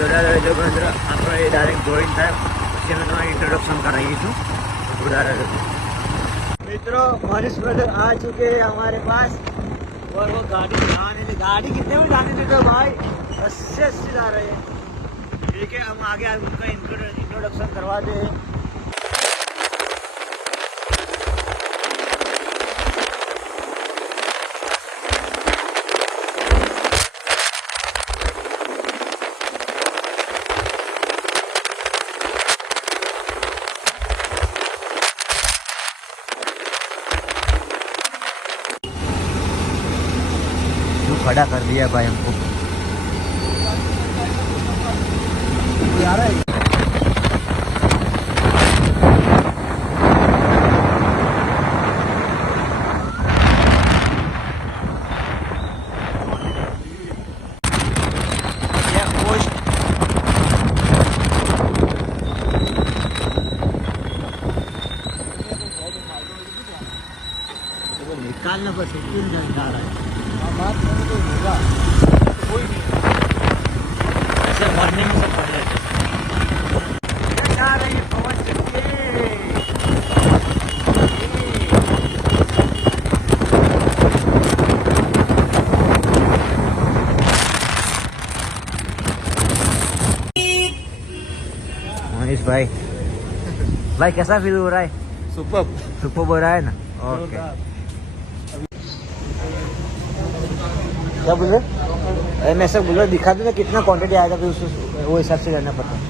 જોડા રહેજો અંદર આપણે ડાયરેક્ટ જોઈન થાય પછી અમે તમારે इंट्रोडक्शन कराइए जुड़ा रहे मित्रों। मनीष ब्रदर आ चुके हैं हमारे पास और वो गाड़ी गाड़ी कितने में जाने देते हो भाई? 80 जा रहे हैं। ठीक है, हम आगे उनका इंट्रोडक्शन करवाते हैं। खड़ा कर दिया भाई हमको यार। निकालना बस जा रहा है बात तो होगा कोई नहीं ऐसे मरने में सब पड़ जाते जा रही है पवन चक्के। मनीष भाई कैसा फील हो रहा है? सुपर हो रहा है ना? ओके क्या बोल रहे? मैं सब बोल रहा दिखा दूँ कितना क्वांटिटी आएगा फिर उसको वो हिसाब से करना पड़ता है।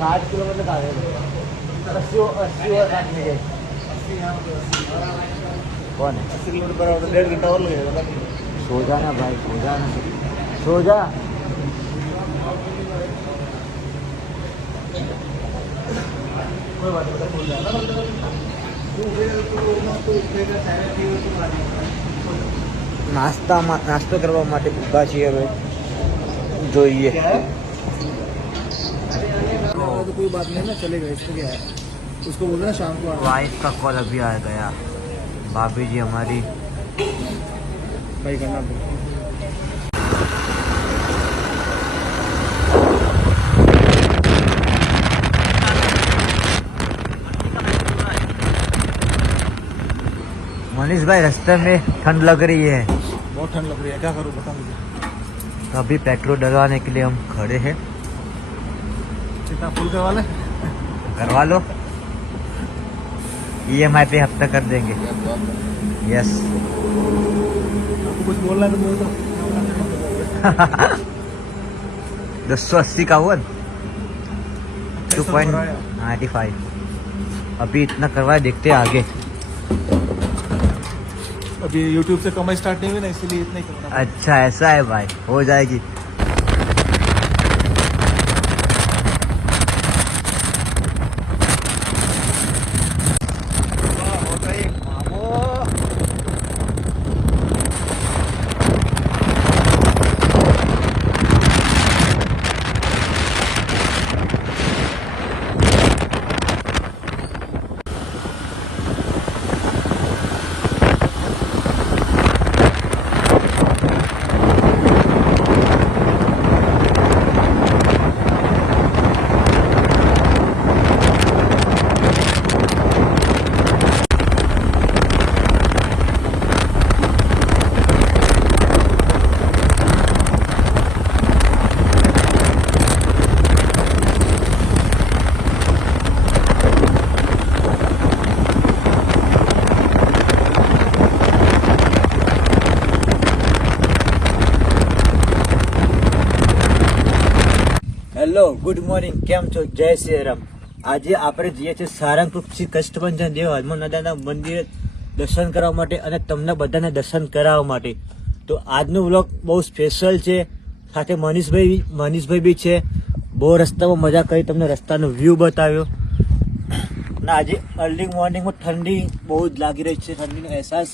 60 किलोमीटर आ गए 80 और 60 में गए। कौन है 80 किलोमीटर बराबर 1.5 घंटा और लगेगा। सो जाना भाई सो जा। कोई बात नाश्ता करवा માટે ઊભા છીએ હવે જોઈએ। तो कोई बात नहीं ना चलेगा इसको क्या है उसको बोलना शाम को। वाइफ का कॉल अभी आ गया भाभी जी हमारी भाई करना मनीष भाई रास्ते में ठंड लग रही है। बहुत ठंड लग रही है, क्या करूँ बता मुझे। तो अभी पेट्रोल डलवाने के लिए हम खड़े हैं। कितना फुल करवा लो EMI पे हफ्ता कर देंगे। यस कुछ बोलना है तो बोल दो। 280 का हुआ 2.95 अभी इतना करवाए, देखते हैं आगे। अभी YouTube से कमाई स्टार्ट नहीं हुई ना इसलिए इतना ही करना। अच्छा ऐसा है भाई, हो जाएगी। હેલો ગુડ મોર્નિંગ, કેમ છો? જય શ્રી રામ। આજે આપણે જઈએ છીએ સારંગપુર શ્રી કષ્ટભંજન દેવ હનુમાન દાદાના મંદિરે દર્શન કરવા માટે અને તમને બધાને દર્શન કરાવવા માટે। તો આજનો વ્લોગ બહુ સ્પેશિયલ છે, સાથે મનીષભાઈ બી છે। બહુ રસ્તામાં મજા કરી, તમને રસ્તાનો વ્યૂ બતાવ્યો। અને આજે અર્લી મોર્નિંગમાં ઠંડી બહુ જ લાગી રહી છે, ઠંડીનો અહેસાસ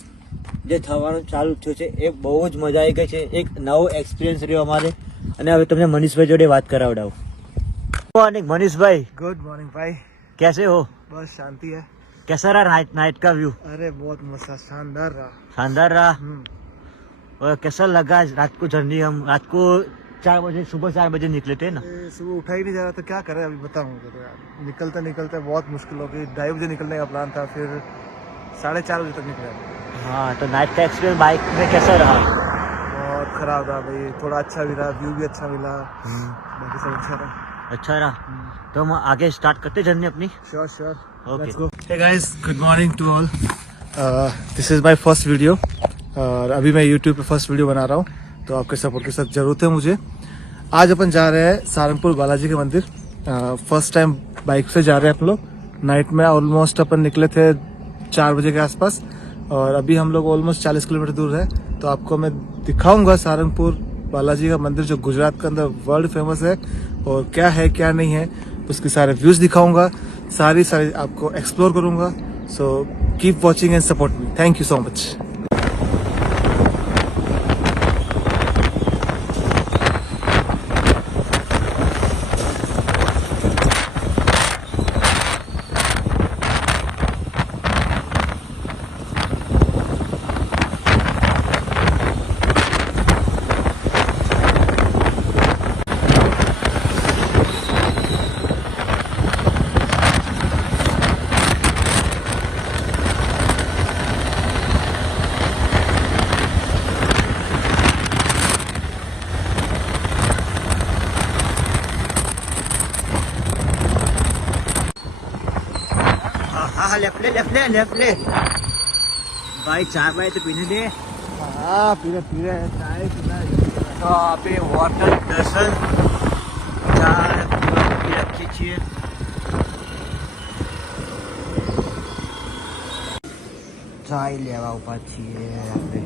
જે થવાનું ચાલુ થયો છે એ બહુ જ મજા આવી ગઈ છે। એક નવો એક્સપિરિયન્સ રહ્યો અમારે। અને હવે તમને मनीष भाई जोड़े बात करावડાવું। गुड मॉर्निंग मनीष भाई। गुड मॉर्निंग भाई, कैसे हो? बस शांति है। कैसा रहा नाइट का व्यू? अरे बहुत मस्त, शानदार रहा। शानदार रहा। और कैसा लगा रात को जर्नी? हम रात को 4 बजे, सुबह 4 बजे निकले थे ना। सुबह उठा ही नहीं जा रहा तो क्या करें, अभी बताऊँ मुझे तो यार। निकलते निकलते बहुत मुश्किल हो गई। 2:30 बजे निकलने का प्लान था, फिर 4:30 बजे तक निकले। हाँ, तो नाइट का एक्सपीरियंस बाइक में कैसा रहा? बहुत खराब था भाई, थोड़ा अच्छा भी रहा, व्यू भी अच्छा मिला, बाकी सब अच्छा रहा। अच्छा रहा। तो हम आगे स्टार्ट करते जर्नी अपनी। Sure sure, Okay. Let's go. Hey guys, good morning to all. This is my first video, और अभी मैं यूट्यूब पे फर्स्ट वीडियो बना रहा हूँ, तो आपके सपोर्ट की सख्त ज़रूरत है मुझे। आज अपन जा रहे हैं सारंगपुर बालाजी के मंदिर। फर्स्ट टाइम बाइक से जा रहे हैं हम लोग। नाइट में ऑलमोस्ट अपन निकले थे 4 बजे के आसपास, और अभी हम लोग ऑलमोस्ट 40 किलोमीटर दूर है। तो आपको मैं दिखाऊंगा सारंगपुर बालाजी का मंदिर, जो गुजरात के अंदर वर्ल्ड फेमस है, और क्या है क्या नहीं है उसके सारे व्यूज दिखाऊंगा, सारी आपको एक्सप्लोर करूंगा। So keep watching and support me. Thank you so much. हाँ, लेफ्ट ले भाई, चाय भाई तो पीने दे। हाँ, पीरे पीरे चाय पीना। तो आप वाटर दर्शन चाय रखी छे। चाय लेवा ऊपर છીએ આપણે।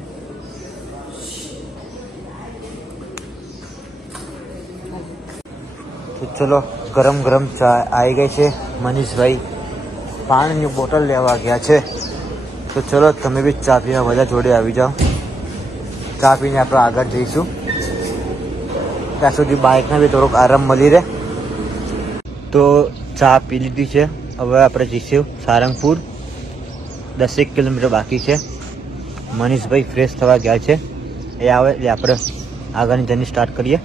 તો ચલો, ગરમ ગરમ ચા આવી ગઈ છે। મનીષભાઈ પાણીની બોટલ લેવા ગયા છે, તો ચલો તમે બી ચા પીવા બધા જોડે આવી જાઓ। ચા પીને આપણે આગળ જઈશું, ત્યાં સુધી બાઇકને બી થોડોક આરામ મળી રહે। તો ચા પી લીધી છે, હવે આપણે જઈશું સારંગપુર। 10 કિલોમીટર બાકી છે। મનીષભાઈ ફ્રેશ થવા ગયા છે, એ આવે એટલે આપણે આગળની જર્ની સ્ટાર્ટ કરીએ।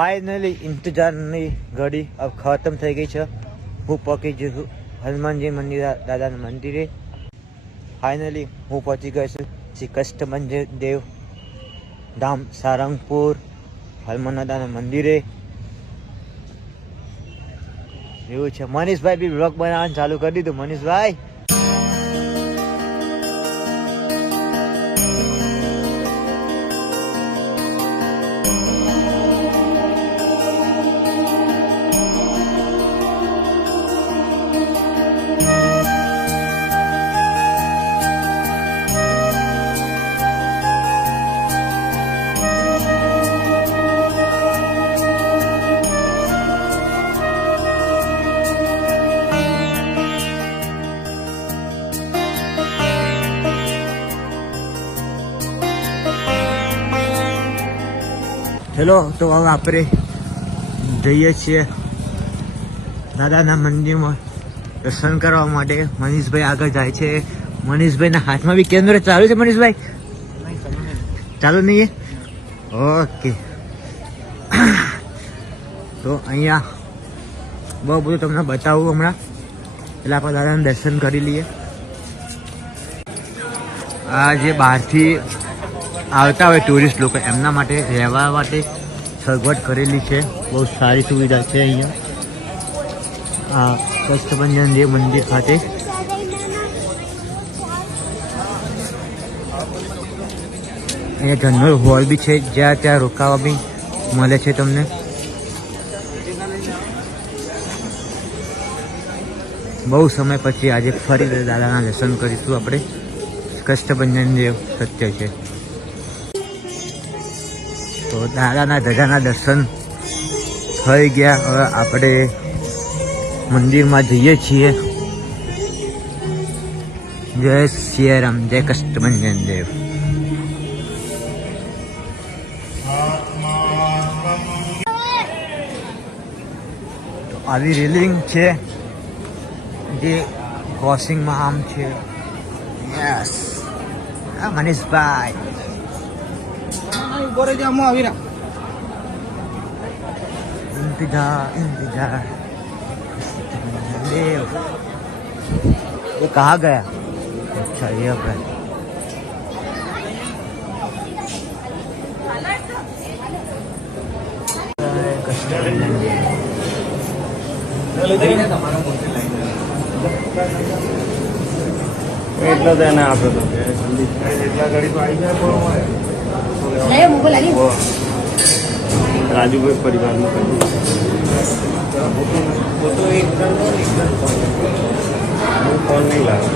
ફાઇનલી ઇંતજારની ઘડી अब ખતમ થઈ ગઈ છે. હું પહોંચી ગયો છું હનુમાનજી મંદિર દાદાના મંદિરે. ફાઇનલી હું પહોંચી ગયો છું શ્રી કષ્ટભંજન દેવ ધામ સારંગપુર હનુમાન દાદાના મંદિરે. એવું છે. મનીષભાઈ બી બ્લોગ બનાવવાનું ચાલુ કરી દીધું. મનીષભાઈ ચલો તો હવે આપણે જઈએ છીએ દાદાના મંદિરમાં દર્શન કરવા માટે. મનીષભાઈ આગળ જાય છે. મનીષભાઈના હાથમાં બી કેમેરો ચાલુ છે. મનીષભાઈ ચાલુ નહીં? ઓકે. તો અહીંયા બહુ બધું તમને બતાવું હમણાં. એટલે આપણે દાદાના દર્શન કરી લઈએ. આ જે બહારથી આવતા હોય ટુરિસ્ટ લોકો એમના માટે રહેવા માટે સગવડ કરેલી છે. બહુ સારી સુવિધા છે અહીંયા આ કષ્ટભંજન દેવ મંદિર ખાતે. અહીંયા જનરલ હોલ બી છે જ્યાં ત્યાં રોકાવા બી મળે છે તમને. બહુ સમય પછી આજે ફરી દાદાના દર્શન કરીશું આપણે. કષ્ટભંજન દેવ સત્ય છે. તો દાદાના ધજાના દર્શન થઈ ગયા. હવે આપણે મંદિરમાં જઈએ છીએ. જય સિયારામ, જય કષ્ટભંજન દેવ. તો આવી રેલિંગ છે જે ક્રોસિંગમાં આમ છે. યસ મનીષભાઈ इंतजार देव. ये कहाँ गया? अच्छा ये अब એટલા તો એને આપે તો એટલા ગાડી તો આવી જાય રાજુભાઈ પરિવારનું ફોન નહીં લાવે.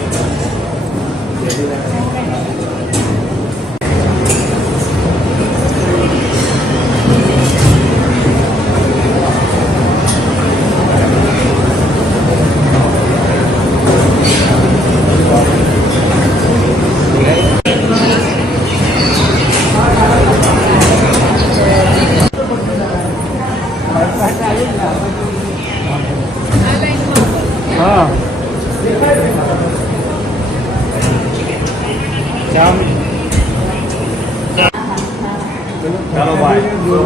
हाँ चलो भाई बोल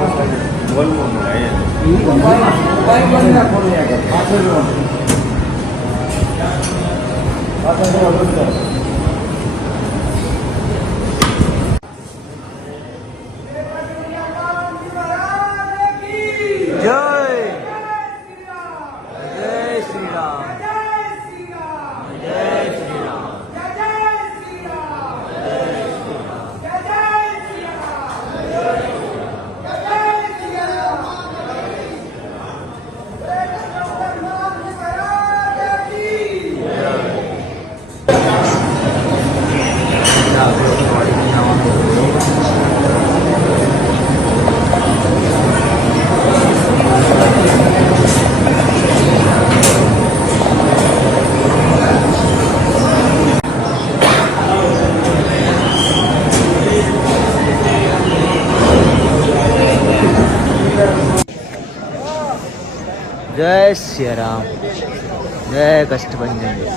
जय सियाराम, जय कष्टभंजन देव।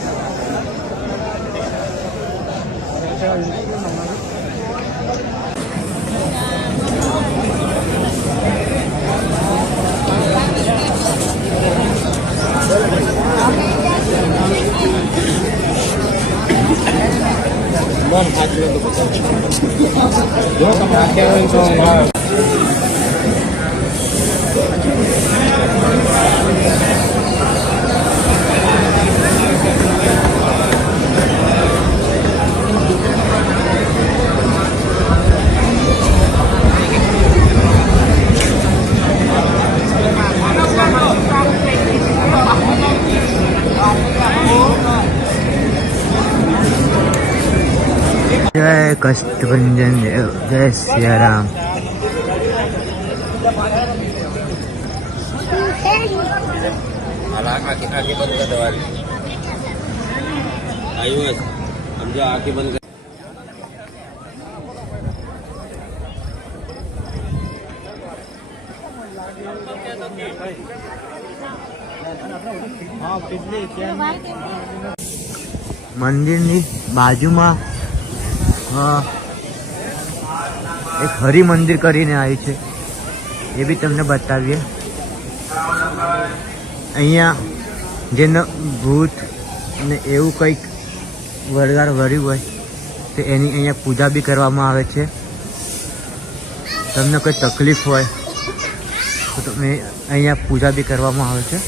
જો તમે આખ્યા હોય તો હા. જય કષ્ટભંજન દેવ, જય સિયારામ. आँखें बंद कर दवा आयुष समझो आँखें बंद कर મંદિરની બાજુમાં એક હરિ મંદિર કરીને આવ્યું છે, એ બી તમને બતાવીએ. અહીંયા જેનો ભૂત ને એવું કંઈક વરગાર વર્યું હોય તો એની અહીંયા પૂજા બી કરવામાં આવે છે. તમને કોઈ તકલીફ હોય તો તમે અહીંયા પૂજા બી કરવામાં આવે છે.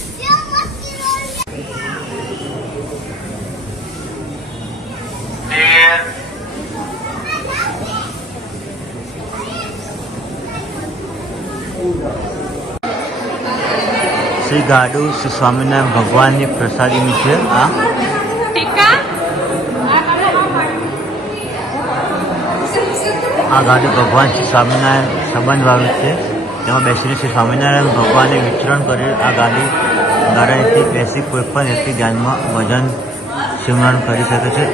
શ્રી ગાડુ શ્રી સ્વામિનારાયણ ભગવાનની પ્રસાદીની છે. આ ગાડુ ભગવાન શ્રી સ્વામિનારાયણ સંબંધવાળું છે. તેમાં બેસીને શ્રી સ્વામિનારાયણ ભગવાને વિચરણ કરેલ આ ગાડાથી બેસી કોઈ પણ વ્યક્તિ ધ્યાનમાં ભજન સિમરણ કરી શકે છે.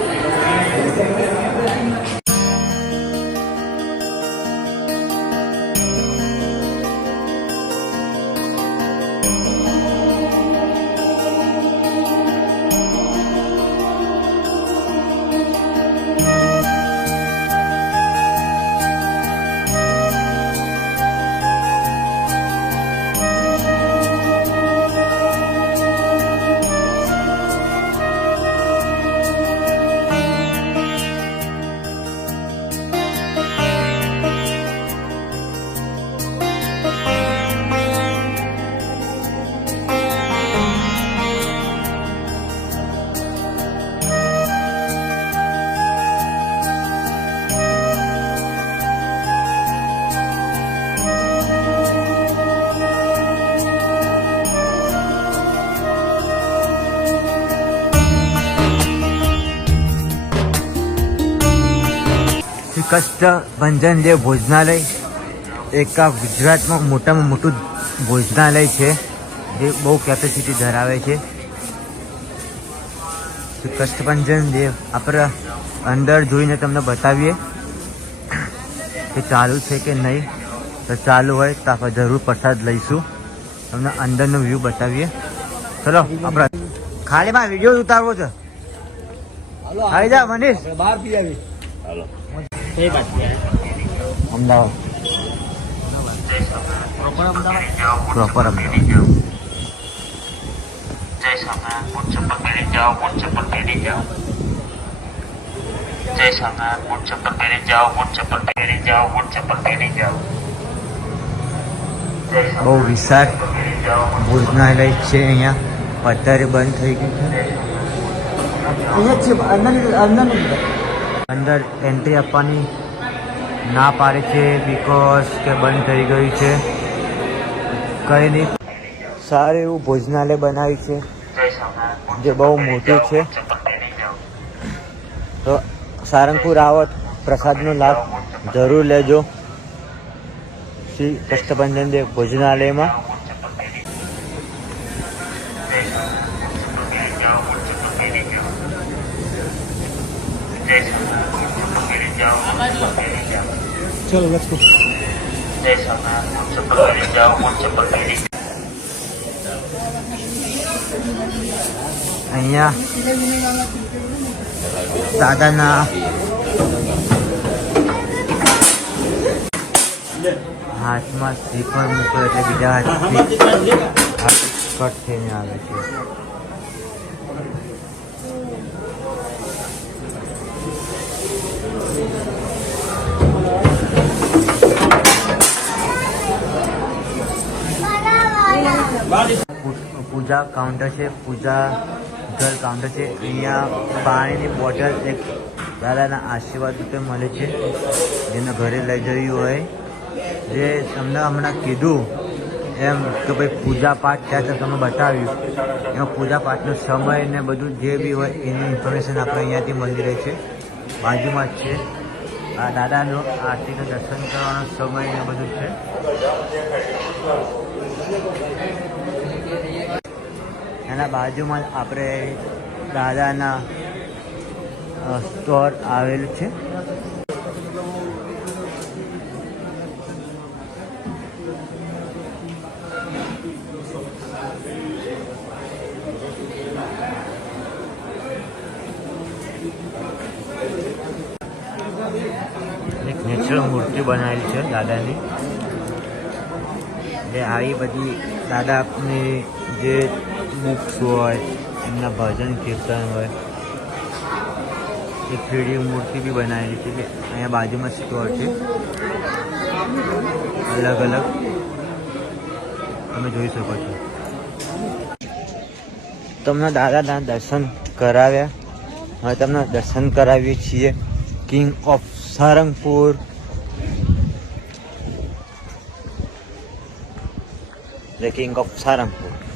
કષ્ટભંજન દેવ ભોજનાલય એક આ ગુજરાતમાં મોટામાં મોટું ભોજનાલય છે, જે બહુ કેપેસિટી ધરાવે છે. કષ્ટભંજન દેવ આપણે અંદર જોઈને તમને બતાવીએ કે ચાલુ છે કે નહીં. તો ચાલુ હોય તો આપણે જરૂર પ્રસાદ લઈશું. તમને અંદરનો વ્યૂ બતાવીએ. ચલો આપણે ખાલી માં વિડીયો ઉતારવો છે. આવી જા મનીષ, બહાર પી આવી. અમદાવાદ પ્રોપર અમદાવાદ. जय स्वामीनारायण बूट चप्पल पहने जाओ, बूट चप्पल पहने जाओ. जय स्वामीनारायण बूट चप्पल पहने जाओ, बूट चप्पल पहने जाओ, बूट चप्पल पहने जाओ. બહુ વિશાળ ભોજનાલય છે. અહીંયા અત્યારે બંધ થઈ ગયું છે. અંદર એન્ટ્રી આપવાની ના પાડે છે બીકોઝ કે બંધ થઈ ગયું છે. કંઈ નહીં, સારું એવું ભોજનાલય બનાવ્યું છે જે બહુ મોટું છે. તો સારંગપુર આવો, પ્રસાદનો લાભ જરૂર લેજો શ્રી કષ્ટભંજન દેવ ભોજનાલયમાં. चलो लेट्स गो. जय स्वामीनारायण बूट चप्पल पहने जाओ, बूट चप्पल पहने जाओ. અહીંયા દાદાના હાથમાં શ્રીફળ મૂકો એટલે બીજા હાથથી કટ થઈને આવે છે. પૂજા કાઉન્ટર છે, પૂજા ઘર કાઉન્ટર છે. અહીંયા પાણીની બોટલ એક દાદાના આશીર્વાદ રૂપે મળે છે, જેને ઘરે લઈ જવી હોય. જે તમને હમણાં કીધું એમ કે ભાઈ પૂજા પાઠ ત્યાં તો તમે બતાવ્યું, એમાં પૂજા પાઠનો સમય ને બધું જે બી હોય એની ઇન્ફોર્મેશન આપણે અહીંયાથી મળી રહે છે. બાજુમાં જ છે આ દાદાનો આરતીનું દર્શન કરવાનો સમય ને બધું છે. એના બાજુમાં જ આપણે દાદાના સ્ટોર આવેલું છે. એક નેચરલ મૂર્તિ બનાવેલી છે દાદાની. જે આવી બધી દાદાની જે બુક્સ હોય, એમના ભજન કીર્તન હોય, એક 3D મૂર્તિ બી બનાવેલી છે. કે અહીંયા બાજુમાં સ્ટોર છે, અલગ અલગ તમે જોઈ શકો છો. તમને દાદાના દર્શન કરાવ્યા. હવે તમને દર્શન કરાવીએ છીએ king of Sarangpur. The King of Sarangpur.